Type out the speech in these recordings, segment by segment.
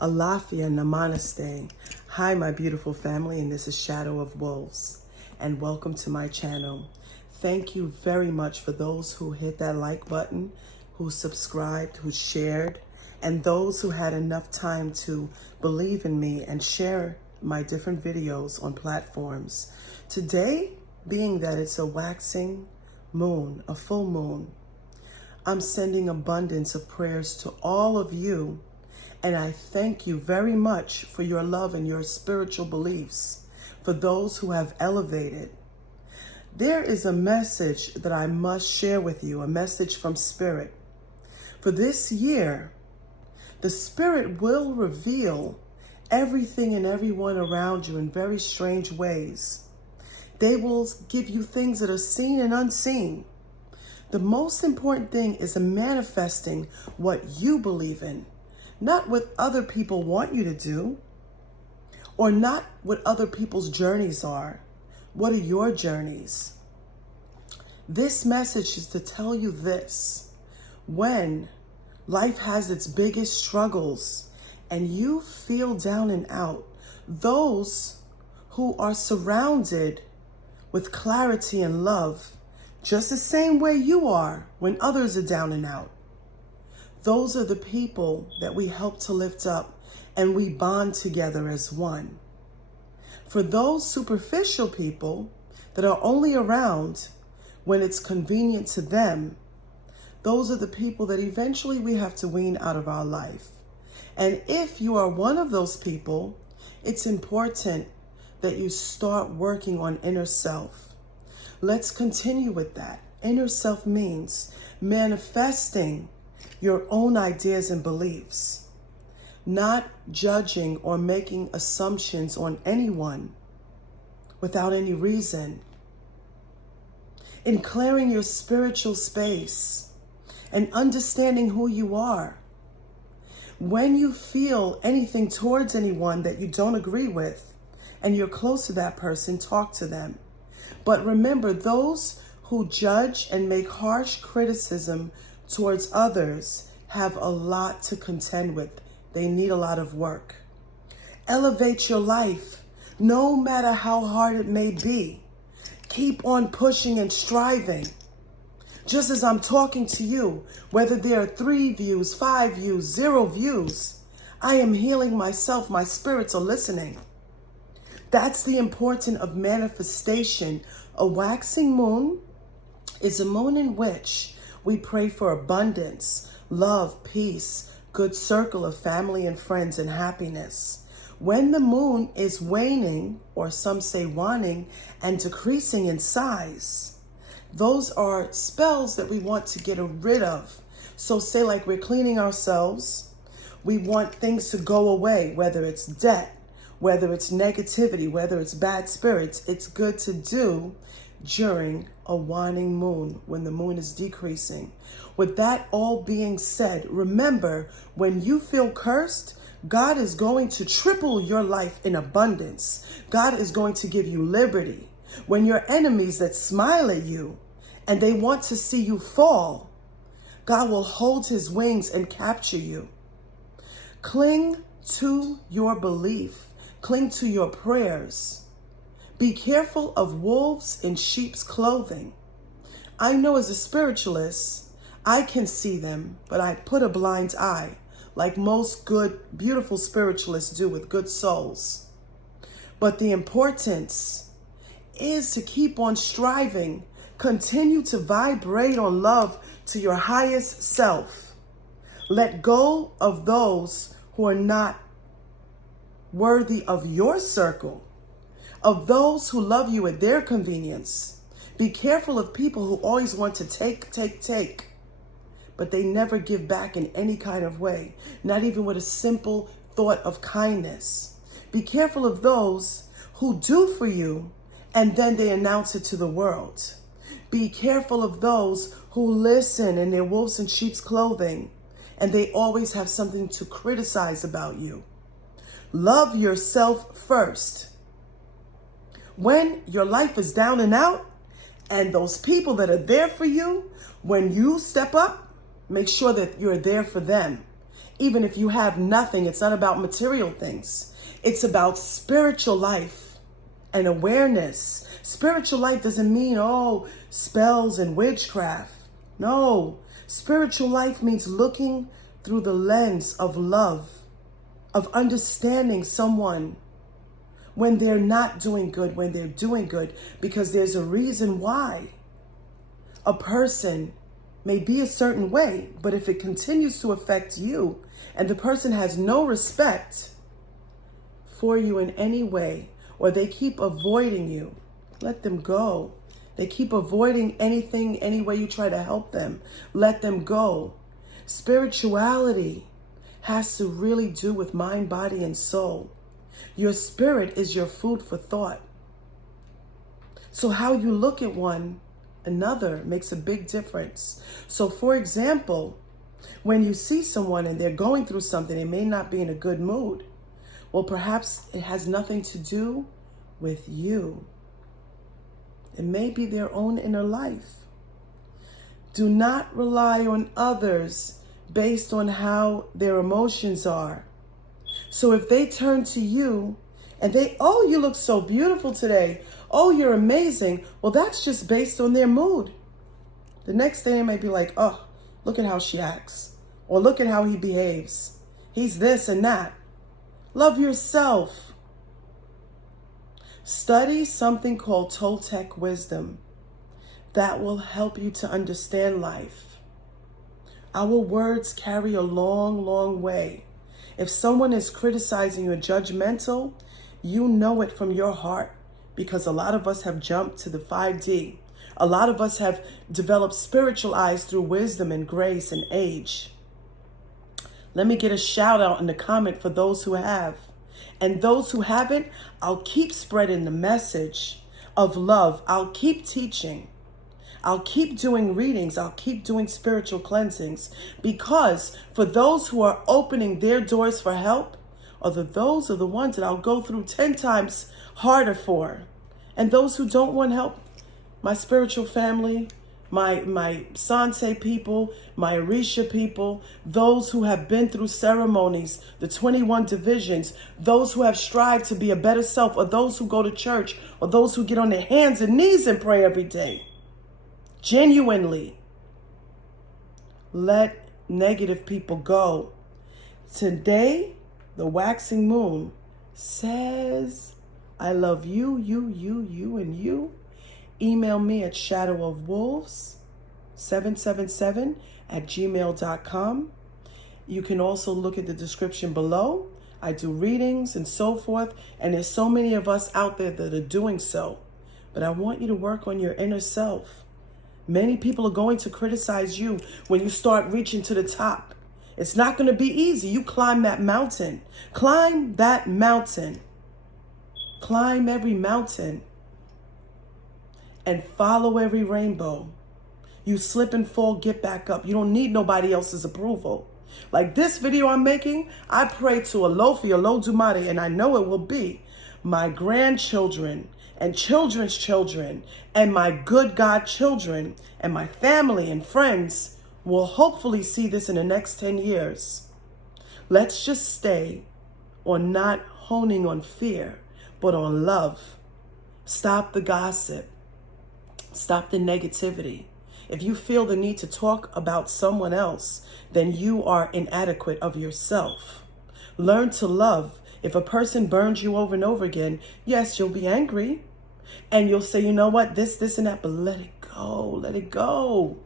Alafia Namaste. Hi, my beautiful family, and this is Shadow of Wolves, and welcome to my channel. Thank you very much for those who hit that like button, who subscribed, who shared, and those who had enough time to believe in me and share my different videos on platforms. Today, being that it's a waxing moon, a full moon, I'm sending abundance of prayers to all of you, and I thank you very much for your love and your spiritual beliefs, for those who have elevated. There is a message that I must share with you, a message from Spirit. For this year, the Spirit will reveal everything and everyone around you in very strange ways. They will give you things that are seen and unseen. The most important thing is manifesting what you believe in, not what other people want you to do, or not what other people's journeys are. What are your journeys? This message is to tell you this: when life has its biggest struggles and you feel down and out, those who are surrounded with clarity and love, just the same way you are when others are down and out, those are the people that we help to lift up, and we bond together as one. For those superficial people that are only around when it's convenient to them, those are the people that eventually we have to wean out of our life. And if you are one of those people, it's important that you start working on inner self. Let's continue with that. Inner self means manifesting your own ideas and beliefs, not judging or making assumptions on anyone without any reason, in clearing your spiritual space and understanding who you are. When you feel anything towards anyone that you don't agree with and you're close to that person, talk to them. But remember, those who judge and make harsh criticism towards others have a lot to contend with. They need a lot of work. Elevate your life, no matter how hard it may be. Keep on pushing and striving. Just as I'm talking to you, whether there are 3 views, 5 views, 0 views, I am healing myself. My spirits are listening. That's the importance of manifestation. A waxing moon is a moon in which we pray for abundance, love, peace, good circle of family and friends, and happiness. When the moon is waning, or some say waning, and decreasing in size, those are spells that we want to get rid of. So say like we're cleaning ourselves, we want things to go away, whether it's debt, whether it's negativity, whether it's bad spirits. It's good to do during a waning moon, when the moon is decreasing. With that all being said, remember, when you feel cursed, God is going to triple your life in abundance. God is going to give you liberty. When your enemies that smile at you and they want to see you fall, God will hold his wings and capture you. Cling to your belief. Cling to your prayers. Be careful of wolves in sheep's clothing. I know as a spiritualist, I can see them, but I put a blind eye, like most good, beautiful spiritualists do with good souls. But the importance is to keep on striving. Continue to vibrate on love to your highest self. Let go of those who are not worthy of your circle, of those who love you at their convenience. Be careful of people who always want to take, but they never give back in any kind of way, not even with a simple thought of kindness. Be careful of those who do for you and then they announce it to the world. Be careful of those who listen and they're wolves in sheep's clothing and they always have something to criticize about you. Love yourself first. When your life is down and out, and those people that are there for you, when you step up, make sure that you're there for them. Even if you have nothing, it's not about material things. It's about spiritual life and awareness. Spiritual life doesn't mean, oh, spells and witchcraft. No, spiritual life means looking through the lens of love, of understanding someone when they're not doing good, when they're doing good, because there's a reason why a person may be a certain way, but if it continues to affect you and the person has no respect for you in any way, or they keep avoiding you, let them go. They keep avoiding anything, any way you try to help them, let them go. Spirituality has to really do with mind, body, and soul. Your spirit is your food for thought. So how you look at one another makes a big difference. So for example, when you see someone and they're going through something, they may not be in a good mood. Well, perhaps it has nothing to do with you. It may be their own inner life. Do not rely on others based on how their emotions are. So if they turn to you and oh, you look so beautiful today. Oh, you're amazing. Well, that's just based on their mood. The next day they might be like, oh, look at how she acts. Or look at how he behaves. He's this and that. Love yourself. Study something called Toltec wisdom that will help you to understand life. Our words carry a long, long way. If someone is criticizing you and judgmental, you know it from your heart, because a lot of us have jumped to the 5D. A lot of us have developed spiritual eyes through wisdom and grace and age. Let me get a shout out in the comment for those who have. And those who haven't, I'll keep spreading the message of love. I'll keep teaching. I'll keep doing readings. I'll keep doing spiritual cleansings, because for those who are opening their doors for help, those are the ones that I'll go through 10 times harder for. And those who don't want help, my spiritual family, my Sansei people, my Orisha people, those who have been through ceremonies, the 21 divisions, those who have strived to be a better self, or those who go to church, or those who get on their hands and knees and pray every day. Genuinely, let negative people go. Today, the waxing moon says, I love you, you, and you. Email me at shadowofwolves777@gmail.com. You can also look at the description below. I do readings and so forth, and there's so many of us out there that are doing so. But I want you to work on your inner self. Many people are going to criticize you when you start reaching to the top. It's not going to be easy. You climb that mountain. Climb that mountain. Climb every mountain. And follow every rainbow. You slip and fall, get back up. You don't need nobody else's approval. Like this video I'm making, I pray to Alofi, Olodumare, and I know it will be my grandchildren and children's children and my good God children and my family and friends will hopefully see this in the next 10 years. Let's just stay on not honing on fear, but on love. Stop the gossip. Stop the negativity. If you feel the need to talk about someone else, then you are inadequate of yourself. Learn to love. If a person burns you over and over again, yes, you'll be angry. And you'll say, you know what, this and that, but let it go. Let it go.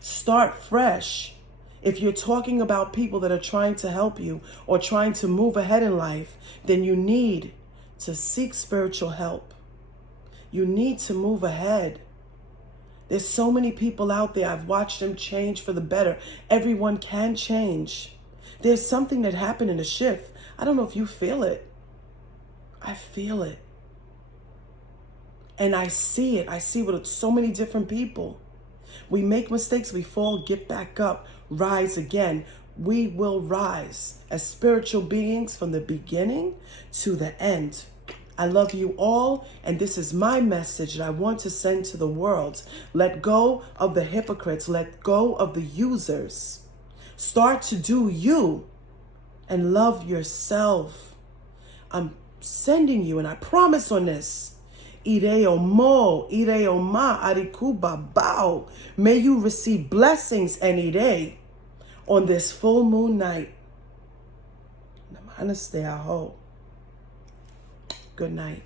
Start fresh. If you're talking about people that are trying to help you or trying to move ahead in life, then you need to seek spiritual help. You need to move ahead. There's so many people out there. I've watched them change for the better. Everyone can change. There's something that happened in the shift. I don't know if you feel it. I feel it. And I see it. I see it with so many different people. We make mistakes, we fall, get back up, rise again. We will rise as spiritual beings from the beginning to the end. I love you all, and this is my message that I want to send to the world. Let go of the hypocrites. Let go of the users. Start to do you. and love yourself. I'm sending you, and I promise on this. Ireo mo, ireo ma, arikuba bao. May you receive blessings any day on this full moon night. Namaste, aho. Good night.